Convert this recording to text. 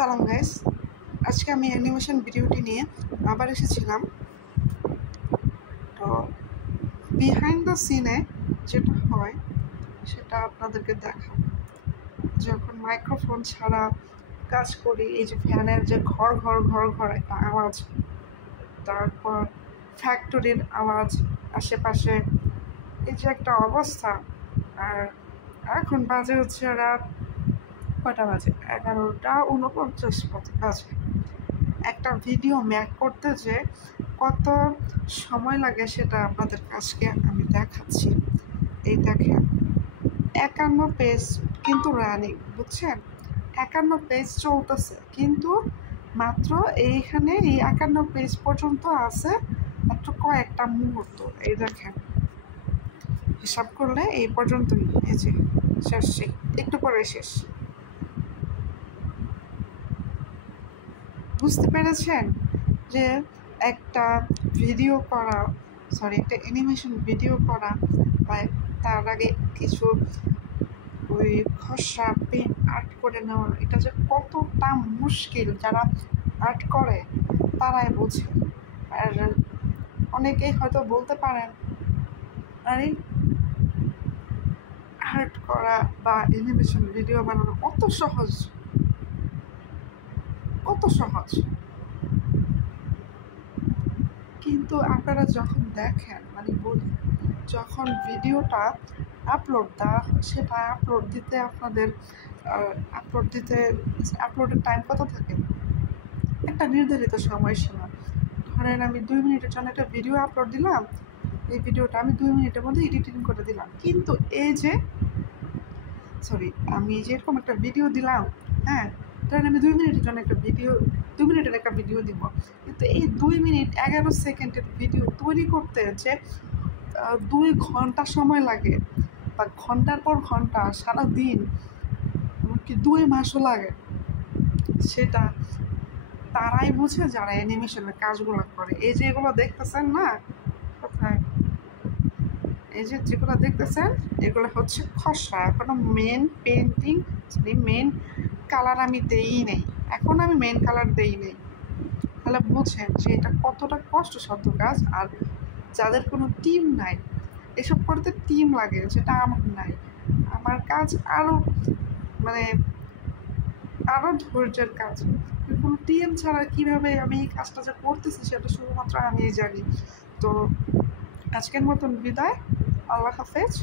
সালাম গাইস, আজকে আমি অ্যানিমেশন ভিডিওটি নিয়ে আবার এসেছিলাম। তো বিহাইন্ড দ্য সিনে যেটা হয় সেটা আপনাদেরকে দেখাবো। যখন মাইক্রোফোন ছাড়া কাজ করি, এই যে ফ্যানের যে ঘর ঘর ঘর ঘর একটা আওয়াজ, তারপর ফ্যাক্টরির আওয়াজ আশেপাশে, এই যে একটা অবস্থা। আর এখন বাজে হচ্ছে রাত কটা বাজে, 11:49 বাজে। একটা ভিডিও মেক করতে যে কত সময় লাগে সেটা আপনাদের আজকে আমি দেখাচ্ছি। এই দেখেন 51 পেজ কিন্তু রানিং, বুঝছেন? 51 পেজ চলতেছে, কিন্তু মাত্র এইখানে এই 51 পেজ পর্যন্ত আছে মাত্র কয়েকটা মুহূর্ত। এই দেখেন হিসাব করলে এই পর্যন্তই, এই যে শেষ, একটু পরে শেষ। বুঝতে পেরেছেন যে একটা ভিডিও করা, একটা অ্যানিমেশন ভিডিও করা বা তার আগে কিছু ওই খসড়া পেন আর্ট করে নেওয়া, এটা যে কতটা মুশকিল যারা আর্ট করে তারাই বোঝে। আর অনেকেই হয়তো বলতে পারেন আরে আর্ট করা বা অ্যানিমেশন ভিডিও বানানো কত সহজ, কত সহজ। কিন্তু আপনারা যখন দেখেন, বলি, যখন ভিডিওটা আপলোড দেওয়া হয়, সেটা আপলোডের টাইম কত থাকে? একটা নির্ধারিত সময়সীমা। ধরেন আমি 2 মিনিটের জন্য একটা ভিডিও আপলোড দিলাম, এই ভিডিওটা আমি 2 মিনিটের মধ্যে এডিটিং করে দিলাম। কিন্তু আমি যেরকম একটা ভিডিও দিলাম, হ্যাঁ, ধরেন আমি 2 মিনিটের জন্য একটা ভিডিও, 2 মিনিটের একটা ভিডিও দিব, কিন্তু এই 2 মিনিট 11 সেকেন্ডের ভিডিও তৈরি করতে যে 2 ঘন্টা সময় লাগে, বা ঘন্টার পর ঘন্টা, সারাদিন, এমনকি 2 মাসও লাগে। সেটা তারাই বুঝে যারা অ্যানিমেশনের কাজগুলো করে। এই যে এগুলো দেখতেছেন না, কোথায় এই যে যেগুলো দেখতেছেন, এগুলো হচ্ছে খসড়া। এখনো মেন কালার আমি দেই নেই, এখন আমি মেন কালার দেই নেই। তাহলে বুঝেন যে এটা কতটা কষ্টসাধ্য কাজ। আর যাদের কোনো টিম নাই, এসব করতে টিম লাগে, যেটা আমার নাই। আমার কাজ আরও আরও ধৈর্যের কাজ। কোনো টিম ছাড়া কীভাবে আমি এই কাজটা যে করতেছি সেটা শুধুমাত্র আমিই জানি। তো আজকের মতন বিদায়, আল্লাহ হাফেজ।